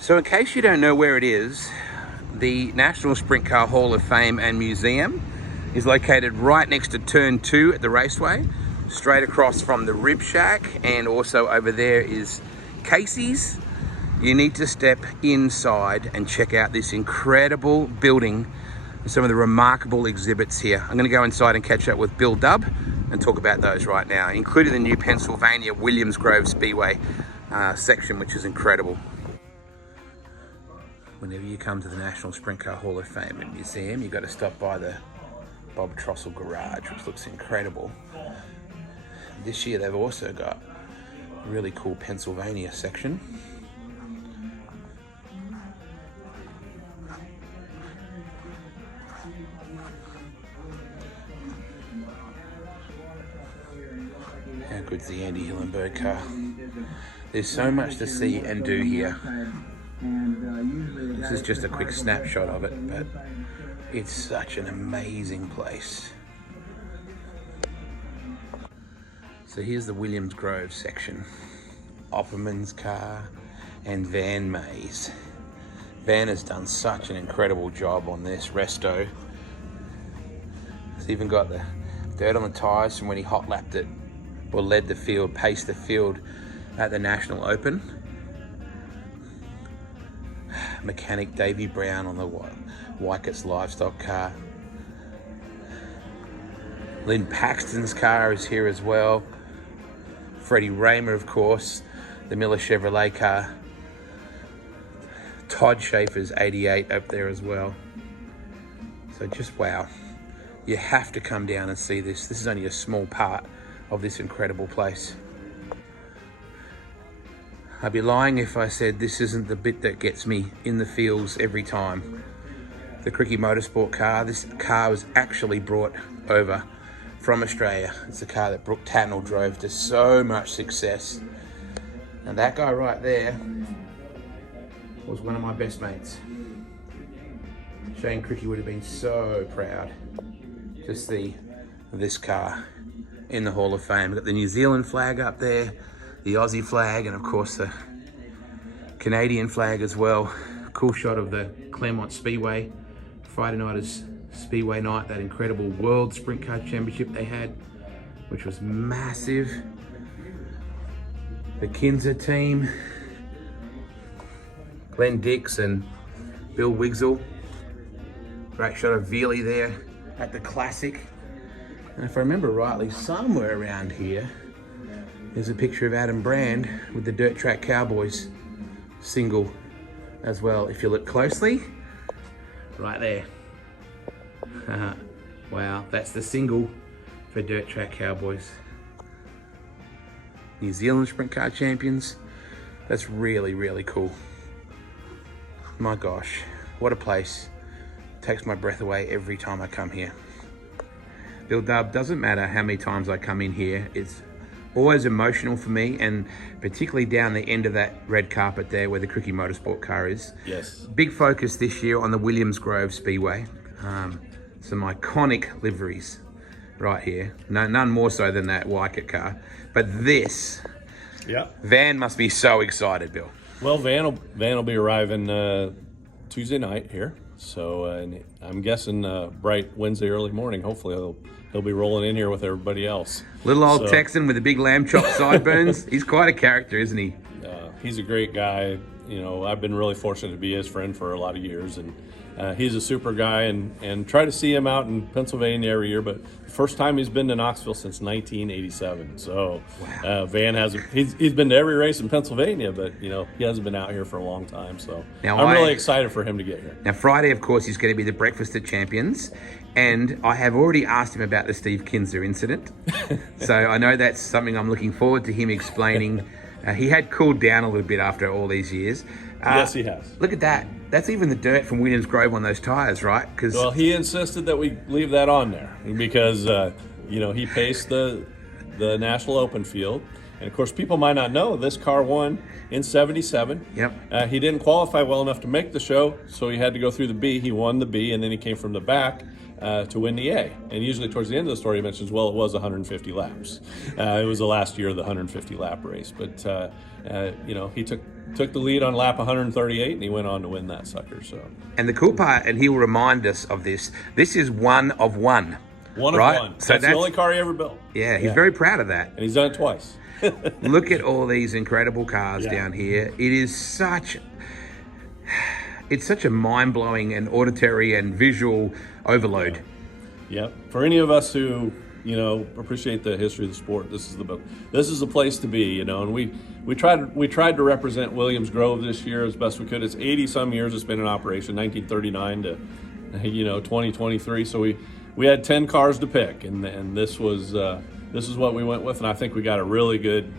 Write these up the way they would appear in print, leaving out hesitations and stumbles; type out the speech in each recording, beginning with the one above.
So in case you don't know where it is, the National Sprint Car Hall of Fame and Museum is located right next to Turn 2 at the raceway, straight across from the Rib Shack, and also over there is Casey's. You need to step inside and check out this incredible building and some of the remarkable exhibits here. I'm going to go inside and catch up with Bill Dubb and talk about those right now, including the new Pennsylvania Williams Grove Speedway section, which is incredible. Whenever you come to the National Sprint Car Hall of Fame and Museum, you've got to stop by the Bob Trossel Garage, which looks incredible. This year they've also got a really cool Pennsylvania section. How good's the Andy Hillenberg car? There's so much to see and do here. This is just a quick snapshot of it, but it's such an amazing place. So here's the Williams Grove section. Opperman's car and Van Mays. Van has done such an incredible job on this resto. It's even got the dirt on the tyres from when he hot lapped it, or led the field, paced the field at the National Open. Mechanic Davey Brown on the Wycott's livestock car. Lynn Paxton's car is here as well. Freddie Raymer, of course, the Miller Chevrolet car. Todd Schaefer's 88 up there as well. So just wow. You have to come down and see this. This is only a small part of this incredible place. I'd be lying if I said this isn't the bit that gets me in the feels every time. The Cricky Motorsport car. This car was actually brought over from Australia. It's a car that Brooke Tatnell drove to so much success. And that guy right there was one of my best mates. Shane Cricky would have been so proud to see this car in the Hall of Fame. We've got the New Zealand flag up there, the Aussie flag, and of course the Canadian flag as well. Cool shot of the Claremont Speedway. Friday night is Speedway night, that incredible World Sprint Car Championship they had, which was massive. The Kinzer team, Glenn Dix and Bill Wigsell. Great shot of Veely there at the Classic. And if I remember rightly, somewhere around here, there's a picture of Adam Brand with the Dirt Track Cowboys single as well. If you look closely, right there. Wow, that's the single for Dirt Track Cowboys. New Zealand Sprint Car Champions. That's really, really cool. My gosh, what a place. Takes my breath away every time I come here. Bill Dubb, doesn't matter how many times I come in here, it's always emotional for me, and particularly down the end of that red carpet there where the Cricky Motorsport car is. Yes. Big focus this year on the Williams Grove Speedway. Some iconic liveries right here. No, none more so than that Wycott car. But this, Van must be so excited, Bill. Well, Van will be arriving Tuesday night here. So I'm guessing bright Wednesday early morning. Hopefully he'll be rolling in here with everybody else. Little old Texan with the big lamb chop sideburns. He's quite a character, isn't he? He's a great guy. You know, I've been really fortunate to be his friend for a lot of years, and he's a super guy. And try to see him out in Pennsylvania every year. But the first time he's been to Knoxville since 1987. So wow. Van he's been to every race in Pennsylvania, but you know he hasn't been out here for a long time. So now I'm really excited for him to get here. Now Friday, of course, is going to be the Breakfast of Champions. And I have already asked him about the Steve Kinzer incident. So I know that's something I'm looking forward to him explaining. He had cooled down a little bit after all these years. Yes, he has. Look at that. That's even the dirt from Williams Grove on those tires, right? Well, he insisted that we leave that on there because, you know, he paced the National Open field. And, of course, people might not know this car won in 77. Yep. He didn't qualify well enough to make the show, so he had to go through the B. He won the B, and then he came from the back to win the A. And usually towards the end of the story, he mentions, well, it was 150 laps. It was the last year of the 150-lap race. But, you know, he took took the lead on lap 138, and he went on to win that sucker. So, And the cool part, and he will remind us of this is one of one. One right? of one. So that's the only car he ever built. Yeah, he's very proud of that. And he's done it twice. Look at all these incredible cars down here. It is such a mind-blowing and auditory and visual overload. Yep. For any of us who, you know, appreciate the history of the sport, this is the place to be, you know. And we tried to represent Williams Grove this year as best we could. It's 80 some years it's been in operation, 1939 to 2023. So we had 10 cars to pick, and this was what we went with, and I think we got a really good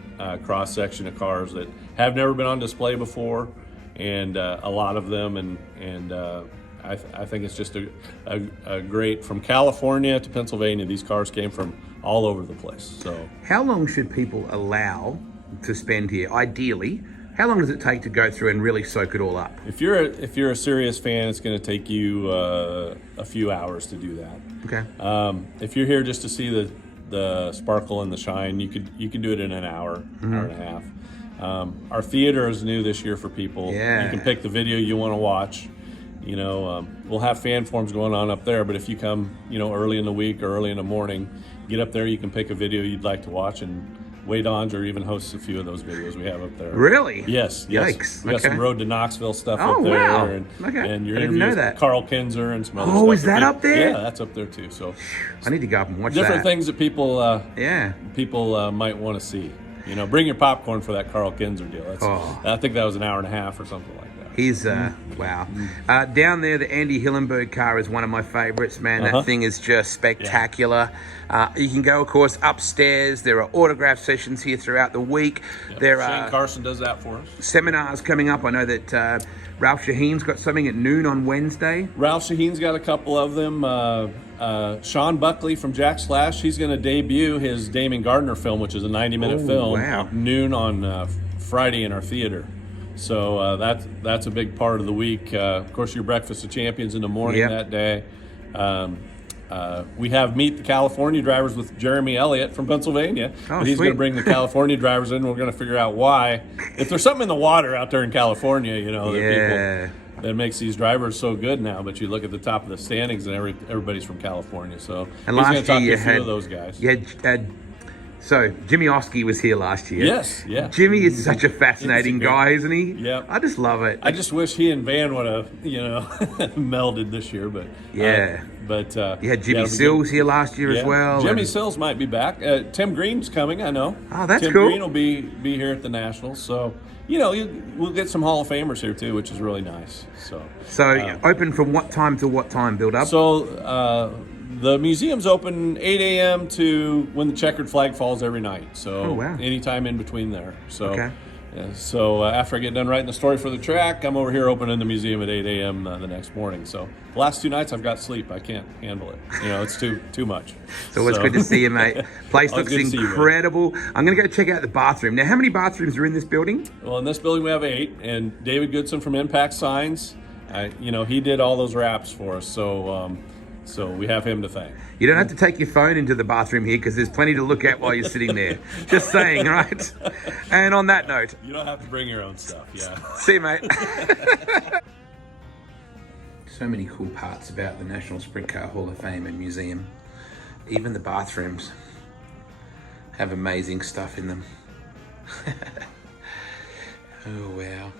cross section of cars that have never been on display before, and a lot of them, and I think it's just a great, from California to Pennsylvania, these cars came from all over the place. So how long should people allow to spend here? Ideally, how long does it take to go through and really soak it all up? If you're a serious fan, it's going to take you a few hours to do that. Okay. If you're here just to see the sparkle and the shine, you could do it in an hour, hour and a half. Our theater is new this year for people. Yeah. You can pick the video you want to watch. You know, we'll have fan forums going on up there, but if you come, you know, early in the week or early in the morning, get up there, you can pick a video you'd like to watch, and Wade Onger even hosts a few of those videos we have up there. Really? Yes. Yikes. We got some Road to Knoxville stuff up there. Wow. And your I didn't interviews know with that. Carl Kinzer and some other stuff. Oh, is that up there? Yeah, that's up there too. So I need to go up and watch different that. things that people People might want to see. You know, bring your popcorn for that Carl Kinzer deal. I think that was an hour and a half or something like that. He's wow. Down there, the Andy Hillenberg car is one of my favorites, man. That thing is just spectacular. You can go, of course, upstairs. There are autograph sessions here throughout the week. There Shane are Carson does that for us. seminars coming up. I know that Ralph Shaheen's got something at noon on Wednesday. Ralph Shaheen's got a couple of them. Sean Buckley from Jack Slash, he's going to debut his Damon Gardner film, which is a 90-minute film, at noon on Friday in our theater. So that's a big part of the week. Of course, your Breakfast of Champions in the morning that day. We have Meet the California Drivers with Jeremy Elliott from Pennsylvania. Oh, he's going to bring the California drivers in. We're going to figure out why. If there's something in the water out there in California, you know, that makes these drivers so good now. But you look at the top of the standings, and everybody's from California. So And he's last going to talk year to a you few of those guys. So Jimmy Oskey was here last year. Yes, yeah. Jimmy is such a fascinating guy, isn't he? Yeah. I just love it. I just wish he and Van would have, you know, melded this year. But you had Jimmy Sills here last year as well. Jimmy Sills might be back. Tim Green's coming, I know. Oh, that's Tim cool. Green will be here at the Nationals. So, you know, we'll get some Hall of Famers here too, which is really nice. So open from what time to what time, build up? So the museum's open 8 a.m. to when the checkered flag falls every night. So anytime in between there. So after I get done writing the story for the track, I'm over here opening the museum at 8 a.m. The next morning. So the last 2 nights I've got sleep. I can't handle it. You know, it's too much. So it's good to see you, mate. Place looks incredible. I'm going to go check out the bathroom. Now, how many bathrooms are in this building? Well, in this building we have 8, and David Goodson from Impact Signs, he did all those wraps for us. So we have him to thank. You don't have to take your phone into the bathroom here because there's plenty to look at while you're sitting there. Just saying, right? And on that note, you don't have to bring your own stuff. Yeah. See you, mate. So many cool parts about the National Sprint Car Hall of Fame and Museum. Even the bathrooms have amazing stuff in them. Oh, wow.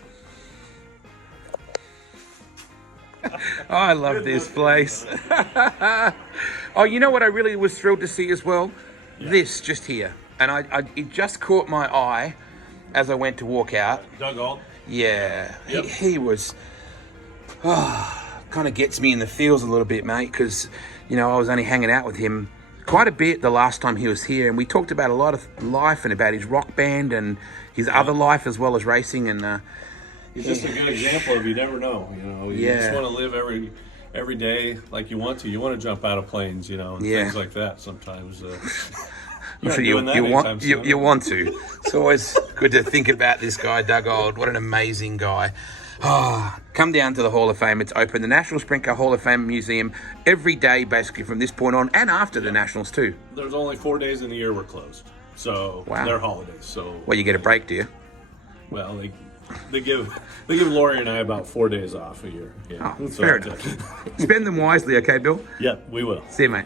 Oh, I love this place. Oh, you know what I really was thrilled to see as well? Yeah. This just here. And it just caught my eye as I went to walk out. Doug Ault? Yeah. Yep. He was... kind of gets me in the feels a little bit, mate, because, you know, I was only hanging out with him quite a bit the last time he was here, and we talked about a lot of life and about his rock band and his other life as well as racing, and... He's just a good example of you never know. You know, you just want to live every day like you want to. You want to jump out of planes, you know, and things like that. Sometimes you want to. It's always good to think about this guy, Doug Ault. What an amazing guy. Come down to the Hall of Fame. It's open. The National Sprint Car Hall of Fame Museum every day, basically from this point on, and after the Nationals too. There's only 4 days in the year we're closed, so they're holidays. So you get a break, do you? Well, They give Lori and I about 4 days off a year. Yeah. Oh, So fair that's enough. it. Spend them wisely, okay, Bill? Yeah, we will. See you, mate.